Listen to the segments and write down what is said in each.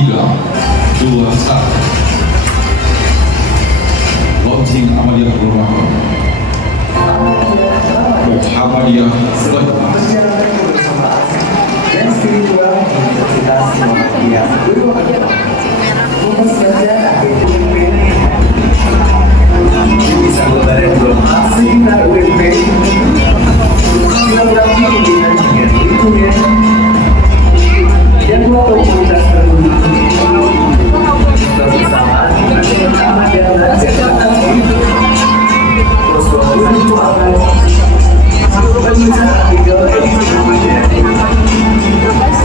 3, 2, 1. Launching Ahmadiyah Purwaka. Muhammadiyah Purwaka. Dan spiritual Universitas Muhammadiyah Purwaka. Bisa lebaran belum asing tak WP. Silam lagi dengan berikutnya. Dan dua komunitas tertentu bersamaan sama dengan jabatan terus itu akan berbicara tiga edisi berbeda.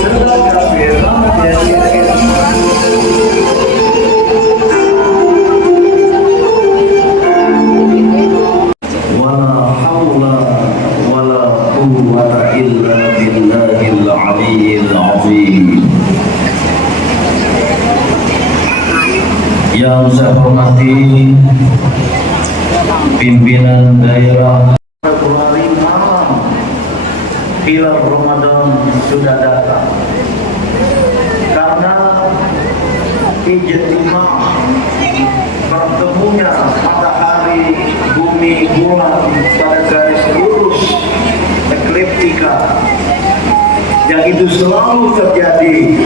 Setelah kafir wala hawla wala quwwata illa billahil aliyyil azim. Yang saya hormati pimpinan daerah. Februari malam hilal Ramadan sudah datang. Karena ijtima bertemunya matahari, bumi, bulan pada garis lurus ekliptika yang itu selalu terjadi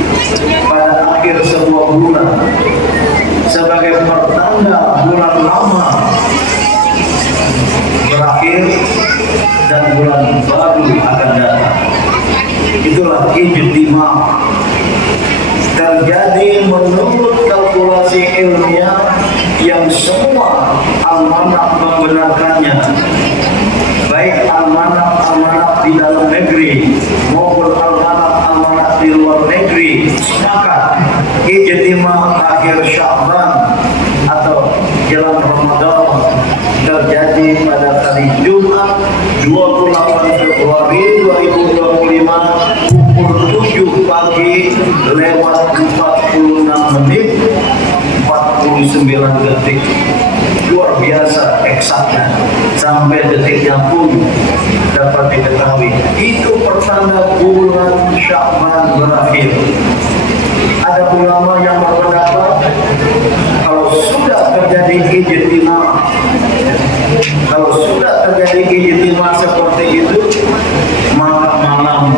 pada akhir sebuah bulan sebagai pertanda bulan lama berakhir dan bulan baru akan datang. Itulah ijtima terjadi menurut kalkulasi ilmiah yang semua almanak membenarkannya, baik almanak di dalam negeri maupun almanak di luar negeri sepakat ijtima akhir Sya'ban atau jelang Ramadan terjadi pada hari Jumat 28 Februari 2025 pukul 7 pagi lewat 46 menit 49 detik. Luar biasa eksaknya, sampai detiknya pun dapat diketahui. Itu pertanda bulan Sya'ban berakhir. Ada ulama yang berpendapat kalau sudah terjadi ijtima, seperti itu, maka malam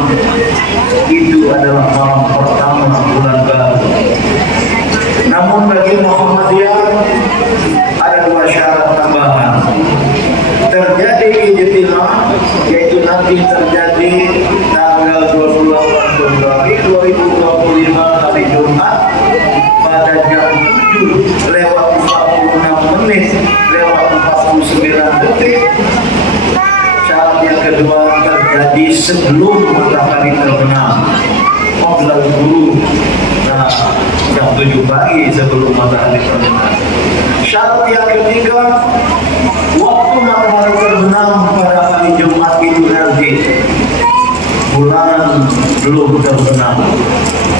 itu adalah malam pertama bulan baru. Namun bagi Muhammadiyah ada dua syarat tambahan. Terjadi ijtima, yaitu nanti terjadi tanggal 28 Februari 2025 hari Jumat pada jam 7 lewat 46 menit lewat 49 detik. Syarat yang kedua terjadi sebelum matahari terbenam, qoblal ghurub. Nah, jam 7 pagi sebelum matahari terbenam. Syarat yang ketiga, waktu matahari terbenam pada hari Jumat itu nanti bulan belum terbenam,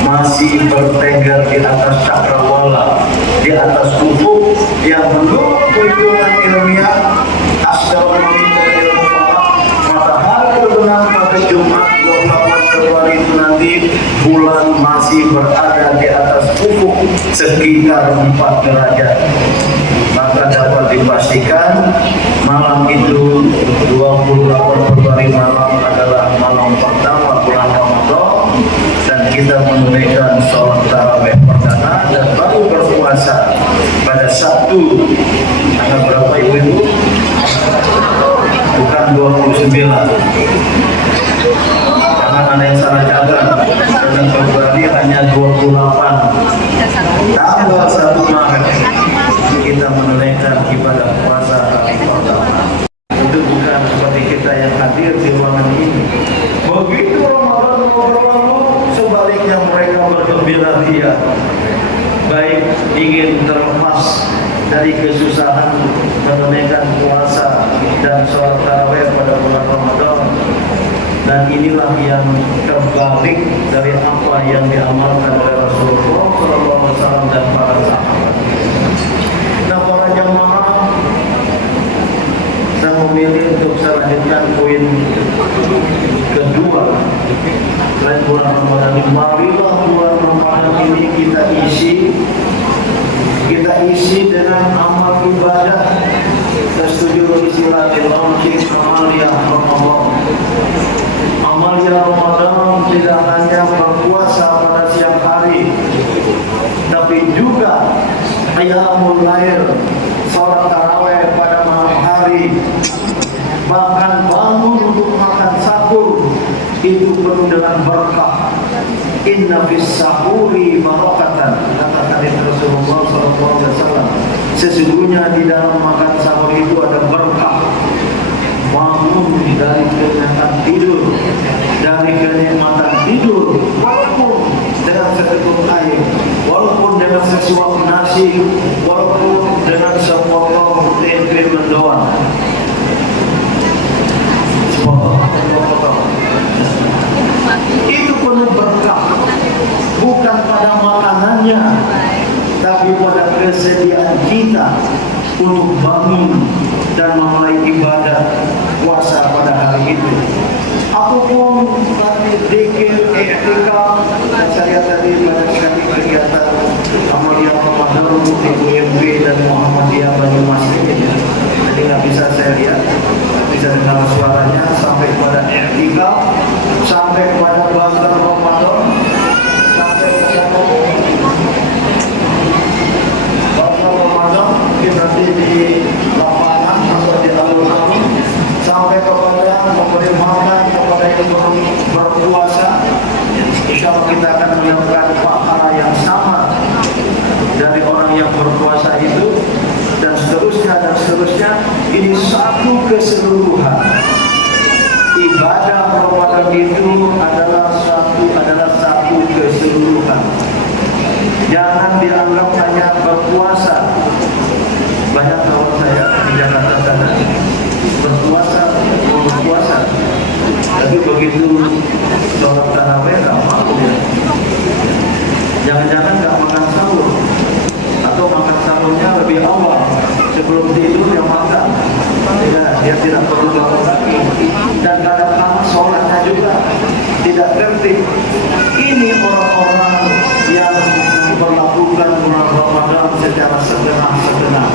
masih bertengger di atas cakrawala, di atas ufuk yang belum perhitungan ilmiah astronomi dan ilmu falak. Matahari terbenam pada Jumat 28 Februari itu nanti bulan masih berada di atas ufuk sekitar 4 derajat. Maka dapat dipastikan malam itu 28 Februari malam adalah malam pertama bulan Ramadan, dan kita menunaikan sholat tarawih perdana dan baru berpuasa pada Sabtu tanggal berapa ibu? Bukan 29. Jangan ada yang salah catat. Dan Februari hanya 28. Tanggal 1 Maret kita menunaikan ibadah puasa hari pertama. Itu bukan seperti kita yang hadir di ruangan ini. Begitu Ramadan berlalu, sebaliknya mereka bergembira ria, baik ingin terlepas dari kesusahan menunaikan puasa dan sholat tarawih pada bulan Ramadan. Dan inilah yang terbalik dari apa yang diamalkan oleh Rasulullah SAW dan para sahabat. Nah, para jamaah, saya memilih untuk selanjutkan poin kedua. Selain bulan Ramadan, marilah bulan Ramadan ini kita isi dengan amal ibadah. Setuju istilah launching Amalia Ramadan. Amalia Ramadan tidak hanya berpuasa pada siang hari, tapi juga qiyamul lail, salat tarawih pada malam hari, bahkan bangun untuk makan sahur itu penuh dengan berkah. Inna fis sahuri barakatan, kata hadis Rasulullah SAW. Sesungguhnya di dalam makan sahur itu ada berkah. Bangun dari kenikmatan tidur, dari kenikmatan tidur, walaupun dengan seteguk air, walaupun dengan sesuap nasi, walaupun dengan sepotong tempe mendoan. Itu penuh berkah, bukan pada makanannya, tapi pada kesediaan kita untuk bangun dan memulai ibadah puasa pada hari itu. Apapun tadi zikir, i'tikaf, saya tadi banyak sekali kegiatan Amalia Ramadan IUMB dan Muhammadiyah Banyumas ini. Jadi nggak bisa saya lihat, bisa dengar suaranya sampai pada i'tikaf, sampai pada bazar Ramadan, sampai pada bazar Ramadan kita di lapangan atau di alun-alun, sampai kepada memberi makan kepada yang berpuasa. Insya Allah kita akan mendapatkan pahala yang sama dari orang yang berpuasa itu, dan seterusnya dan seterusnya. Ini satu keseluruhan. Ibadah Ramadan itu adalah satu keseluruhan. Jangan dianggap hanya berpuasa. Banyak kawan saya di Jakarta sana berpuasa, tapi begitu sholat tarawih nggak mau ya. Jangan-jangan nggak makan sahur, atau makan sahurnya lebih awal sebelum tidur yang makan. Ya, dia tidak perlu bangun lagi, dan kadang-kadang sholatnya juga tidak tertib. Ini orang-orang yang memperlakukan bulan Ramadan secara setengah-setengah.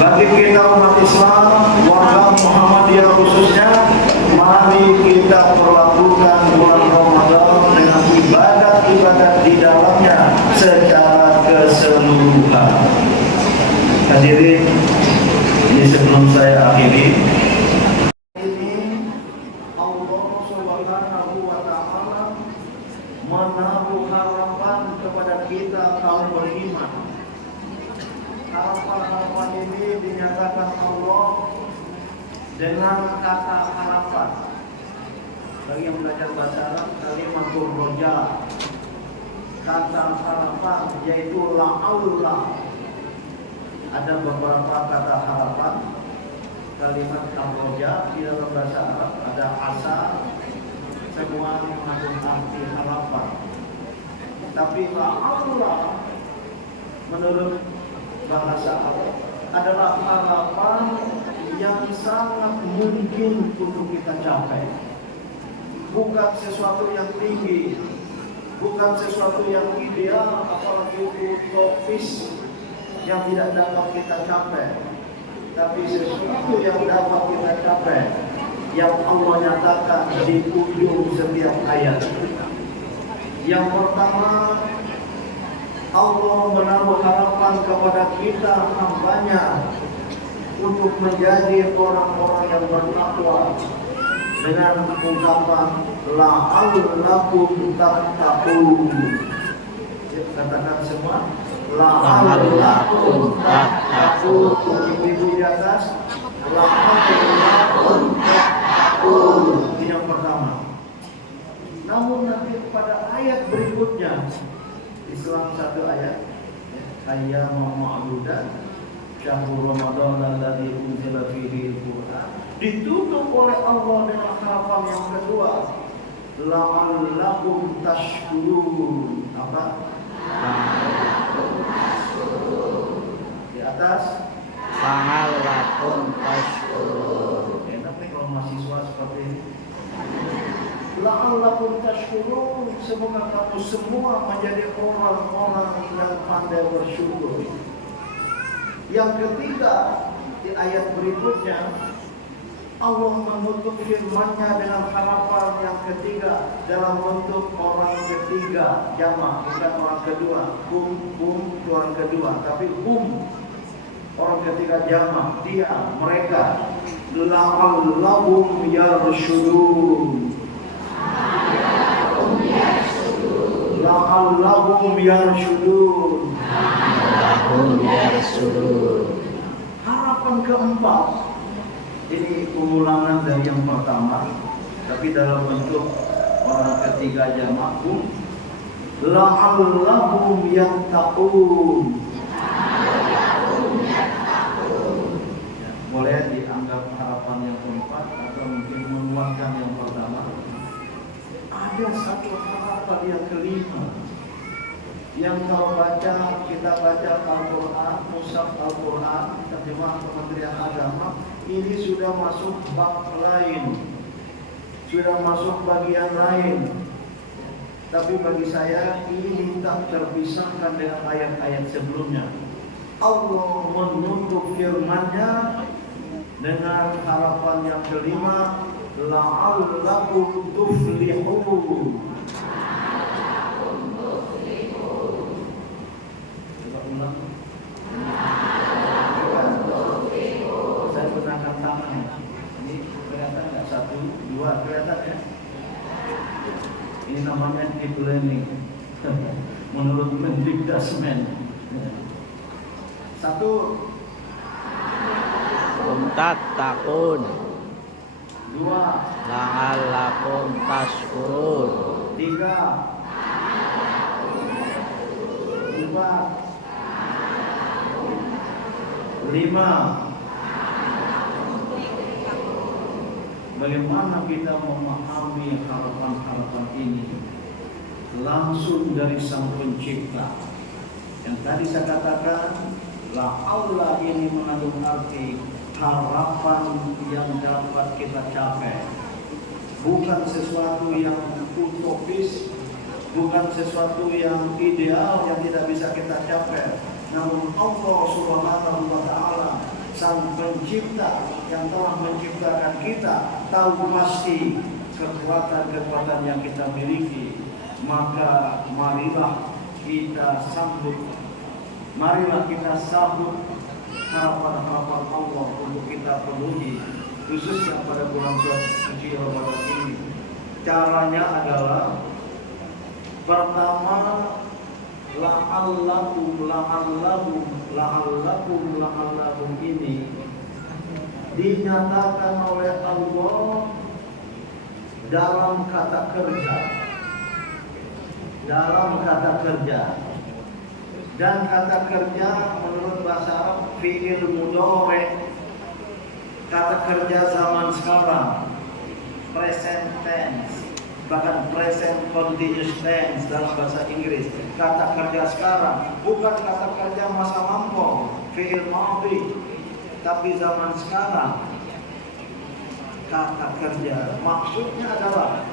Bagi kita umat Islam, warga Muhammadiyah khususnya, mari kita perlakukan bulan Ramadan dengan ibadat-ibadat di dalamnya secara keseluruhan. Hadirin, ini sebelum saya akhiri, ini Allah Subhanahu wa Ta'ala menaruh harapan kepada kita kaum beriman. Harapan-harapan ini dinyatakan Allah dengan kata harapan. Bagi yang belajar bahasa Arab, kalimatul roja, kata harapan yaitu la'allah. Ada beberapa kata harapan. Kalimat al-roja di dalam bahasa Arab ada asa, semua mengandung arti harapan. Tapi la'allah menurut bahasa Arab adalah harapan yang sangat mungkin untuk kita capai. Bukan sesuatu yang tinggi, bukan sesuatu yang ideal, apalagi utopis yang tidak dapat kita capai, tapi sesuatu yang dapat kita capai, yang Allah nyatakan di ujung setiap ayat. Yang pertama, Allah menaruh harapan kepada kita hambanya untuk menjadi orang-orang yang bertakwa dengan ungkapan la'allakum tattaqun. Katakan semua, la'allakum tattaqun. Ibu-ibu di atas, la'allakum tattaqun. Ini yang pertama. Namun nanti pada ayat berikutnya, Islam satu ayat, ayyaman ma'dudat, syahrul Ramadan alladzi unzila fihi al-Qur'an, ditutup oleh Allah dengan harapan yang kedua, la'allakum tashkurun. Apa? Di atas, la'allakum tashkurun. Enak nih kalau mahasiswa seperti ini. la'allakum tashkurun, semoga kamu semua menjadi orang-orang yang pandai bersyukur. Yang ketiga, di ayat berikutnya Allah menutup firman-Nya dengan harapan yang ketiga dalam bentuk orang ketiga, jamak, bukan orang kedua. Hum itu orang kedua, tapi orang ketiga jamak, dia, mereka. La'allahum yarshudun. La'allahum yarshudun. Harapan keempat, ini pengulangan dari yang pertama, tapi dalam bentuk orang ketiga jamak. La'allahum yattaqun. Boleh dianggap harapan yang keempat atau mungkin menguatkan yang pertama. Ada satu harapan yang kelima yang kalau kita baca Al-Quran, mushaf Al-Quran, terjemah Kementerian Agama, ini sudah masuk bab lain, sudah masuk bagian lain. Tapi bagi saya ini tak terpisahkan dengan ayat-ayat sebelumnya. Allah menutup firman-Nya dengan harapan yang kelima, la'allakum tuflihun. Coba ulang. Saya gunakan tangan. Ini kelihatan nggak? 1, 2, kelihatan ya? Ini namanya deep learning. Menurut Mendikdasmen. 1, tattaqun 2, la'allakum tashkurun 3, 4, 5. Bagaimana kita memahami harapan-harapan ini? Langsung dari Sang Pencipta. Yang tadi saya katakan, Allah ini mengandung arti harapan yang dapat kita capai. Bukan sesuatu yang utopis, bukan sesuatu yang ideal yang tidak bisa kita capai. Namun Allah Subhanahu wa Ta'ala, Sang Pencipta yang telah menciptakan kita, tahu pasti kekuatan-kekuatan yang kita miliki. Maka marilah kita sambut, marilah kita sambut harapan-harapan Allah untuk kita penuhi, khususnya pada bulan suci Ramadan ini. Caranya adalah pertama, la'allakum ini dinyatakan oleh Allah dalam kata kerja. Dan kata kerja menurut bahasa Arab fi'il mudhari, kata kerja zaman sekarang, present tense, bahkan present continuous tense dalam bahasa Inggris. Kata kerja sekarang bukan kata kerja masa lampau, fi'il madhi, tapi zaman sekarang kata kerja maksudnya adalah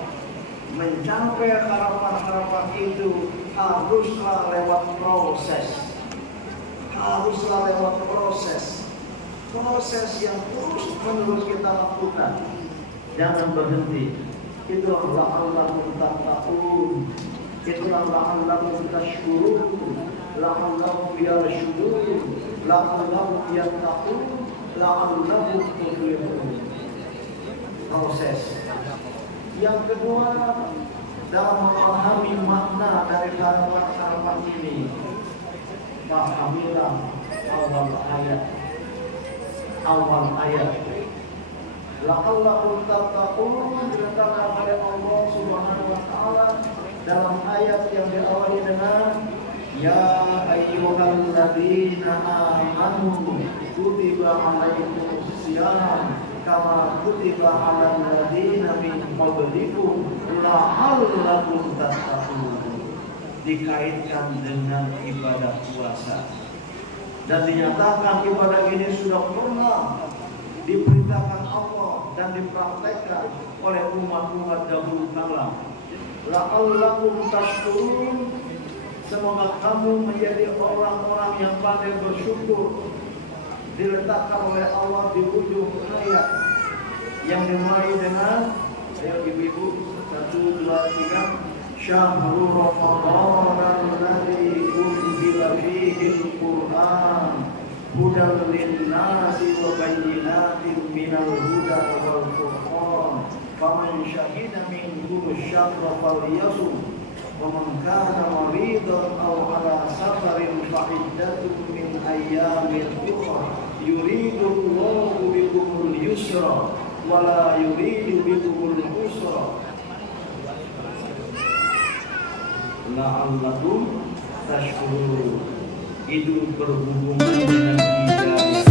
mencapai harapan-harapan itu haruslah lewat proses yang terus menerus kita lakukan, jangan berhenti. Itulah la'allakum tattaqun, itulah la'allakum tashkurun, la'allakum yarshudun, la'allakum yattaqun, la'allakum tuflihun. Proses. Yang kedua, dalam memahami makna dari harapan ini, pahamilah awal ayat. La'allakum tattaqun diletakkan oleh Allah Subhanahu wa Ta'ala dalam ayat yang diawali dengan ya ayyuhalladzina amanu kutiba alaikumus syiyam kama kutiba alal ladzina min qablikum la'allakum tattaqun. Dikaitkan dengan ibadah puasa dan dinyatakan ibadah ini sudah pernah diperintahkan Allah dan dipraktekkan oleh umat-umat dahulu kala. La'allakum tashkurun, semoga kamu menjadi orang-orang yang pandai bersyukur. Diletakkan oleh Allah di ujung ayat yang dimulai dengan ibu-ibu 1, 2, 3 Syahrul Ramadan alladzi unzila fihi al-Qur'an hudan lin-nasi wa bayyinatin minal huda wal furqan faman syahida minkum asy-syahra falyasum وَمَنْ كَانَ مَرِيضًا أَوْ عَلَى سَفَرٍ فَعِدَّةٌ مِنْ أَيَّامٍ أُخَرَ يُرِيدُ اللَّهُ بِكُمُ الْيُسْرَ وَلَا يُرِيدُ بِكُمُ الْعُسْرَ لَعَلَّكُمْ تَشْكُرُونَ. Itu berhubungan dengan hidayah.